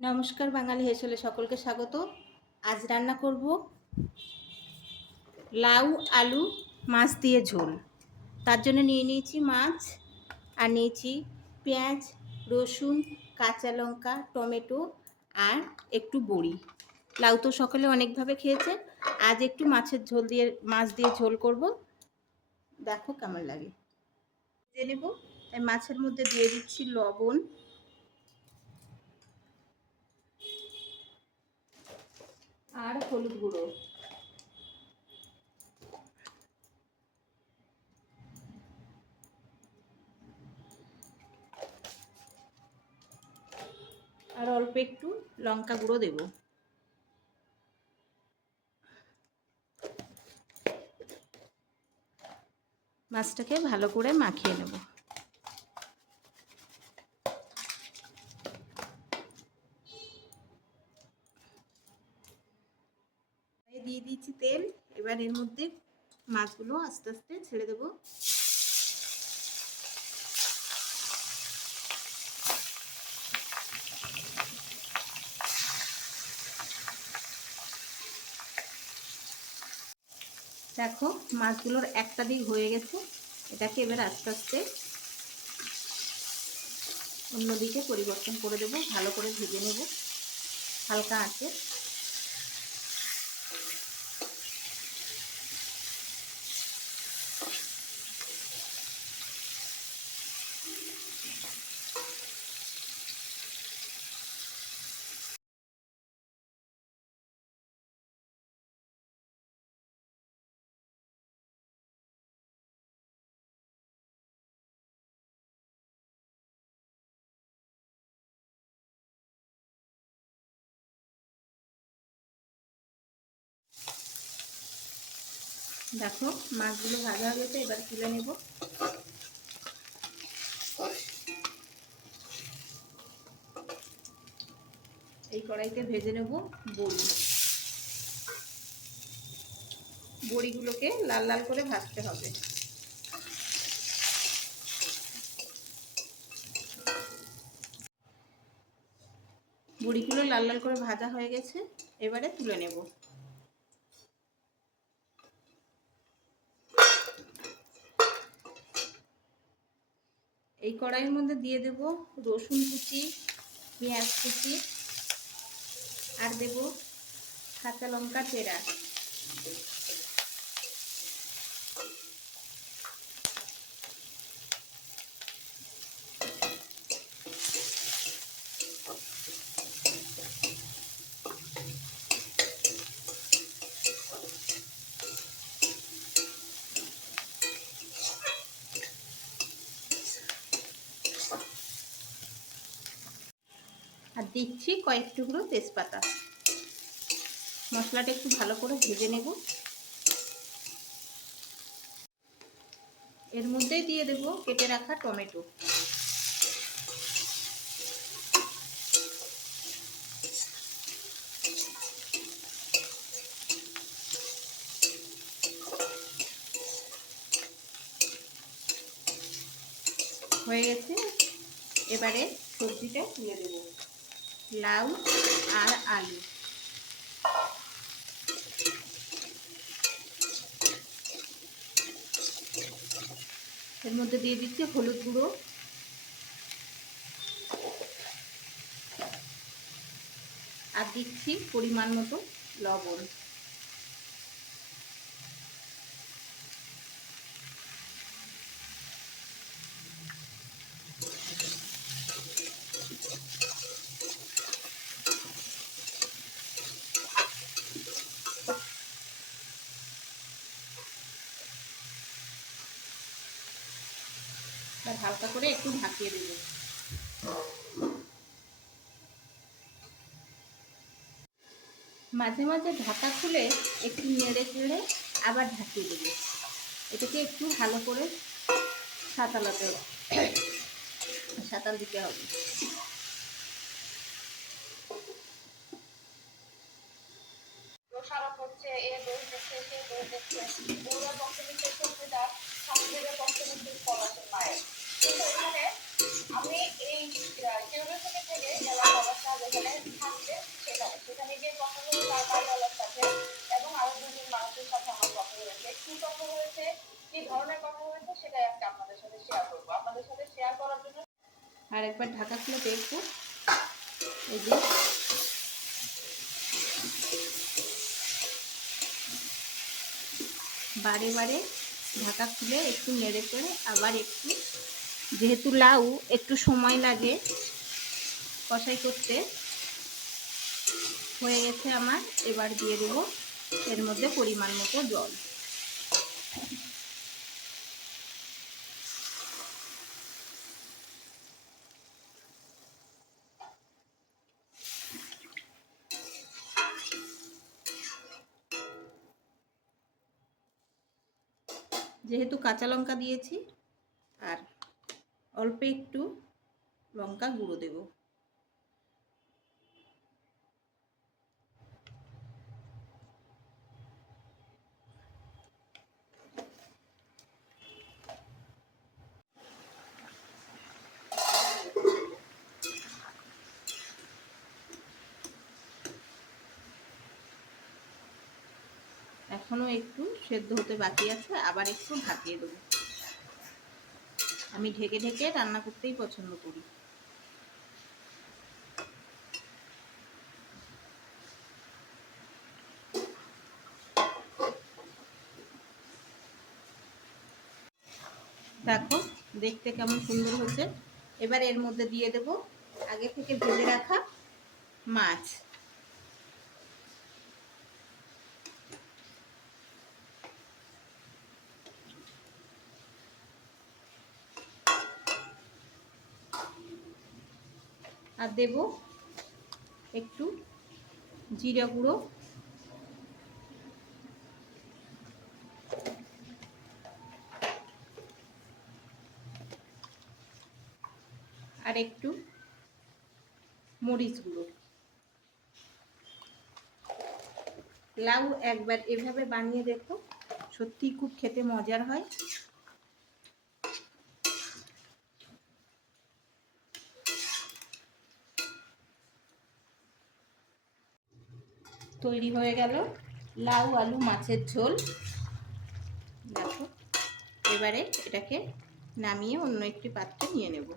নমস্কার, বাঙালি হেসেলে সকলকে স্বাগত। আজ রান্না করব লাউ আলু মাছ দিয়ে ঝোল। তার জন্য নিয়ে নিয়েছি মাছ, আর নিয়েছি পেঁয়াজ, রসুন, কাঁচা লঙ্কা, টমেটো আর একটু বড়ি। লাউ তো সকলে অনেকভাবে খেয়েছে, আজ একটু মাছ দিয়ে ঝোল করব। দেখো কেমন লাগে। দিয়ে নেব। তাই মাছের মধ্যে দিয়ে দিচ্ছি লবণ, আর হলুদ গুঁড়ো, আর অল্প একটু লঙ্কা গুঁড়ো দেব। মাছটাকে ভালো করে মাখিয়ে নেব। দিয়ে দিয়েছি তেল। এবার এর মধ্যে মাছগুলো আস্তে আস্তে ছেড়ে দেব। দেখো মাছগুলোর একটা দিক হয়ে গেছে, এটাকে এবার আস্তে আস্তে অন্যদিকে পরিবর্তন করে দেব। ভালো করে ভেজে নেব হালকা আঁচে। দেখো মাছগুলো ভাজা হয়ে গেছে, এবার তুলে নেব। এই কড়াইতে ভেজে নেব বড়ি। বড়িগুলোকে লাল লাল করে ভাজতে হবে। বড়িগুলো লাল লাল করে ভাজা হয়ে গেছে, এবারে তুলে নেব। এই কড়াইয়ের মধ্যে দিয়ে দেব রসুন কুচি, পেঁয়াজ কুচি, আর দেব কাঁচা লঙ্কা চেরা। আর দিচ্ছি কয়েক টুকরো তেজপাতা। মশলাটা একটু ভালো করে ভেজে নেব। এর মধ্যেই দিয়ে দেব কেটে রাখা টমেটো। হয়ে গেছে, এবারে সবজিটা তুলে দেব। লাউ আর আলু। এর মধ্যে দিয়ে দিচ্ছি হলুদ গুঁড়ো, আর দিচ্ছি পরিমাণ মতো লবণ। হালকা করে একটু ঢাকিয়ে দেব। মাঝে মাঝে ঢাকা খুলে একটু নেড়ে চেড়ে আবার ঢাকিয়ে দেব। এটাকে একটু ভালো করে সাঁতাল দিতে হবে। দোষারোপ হচ্ছে, এ দোষ দিচ্ছে, সে দোষ দিচ্ছে, বউরা পক্ষে নিচ্ছে সত্যিটা, শাশুড়িরা পক্ষে নিচ্ছে পলাশের মায়ের। কিন্তু এখানে আমি এই কিউরিওসিটি থেকে গেলাম বাবার সাথে যেখানে থাকবে সেখানে গিয়ে কথা হলো তার বাড়িওয়ালার সাথে এবং আরো দুজন মানুষের সাথে আমার কথা হয়েছে। কি কথা হয়েছে, কি ধরনের কথা হয়েছে সেটাই আজকে আপনাদের সাথে শেয়ার করবো। আপনাদের সাথে শেয়ার করার জন্য আর একবার ঢাকা খুলে দেখবো। এই যে বারে বারে ঢাকা খুলে একটু নেড়ে করে আবার একটু, যেহেতু লাউ একটু সময় লাগে কষাই করতে, হয়ে গেছে আমার। এবার দিয়ে দেবো এর মধ্যে পরিমাণ মতো জল। যেহেতু কাঁচা লঙ্কা দিয়েছি আর অল্প একটু লঙ্কা গুঁড়ো দেব। এখনো একটু সেদ্ধ হতে বাকি আছে, আবার একটু ঢাকিয়ে দেবো। আমি ঢেকে ঢেকে রান্না করতেই পছন্দ করি। দেখো দেখতে কেমন সুন্দর হয়েছে। এবার এর মধ্যে দিয়ে দেব আগে থেকে ভেজে রাখা মাছ। আর দেব একটু জিরা গুঁড়ো, আর একটু মরিচ গুঁড়ো। লাউ একবার এভাবে বানিয়ে দেখো, সত্যি খুব খেতে মজার হয়। তৈরি হয়ে গেল লাউ আলু মাছের ঝোল। দেখো এবারে এটাকে নামিয়ে অন্য একটি পাত্রে নিয়ে নেব।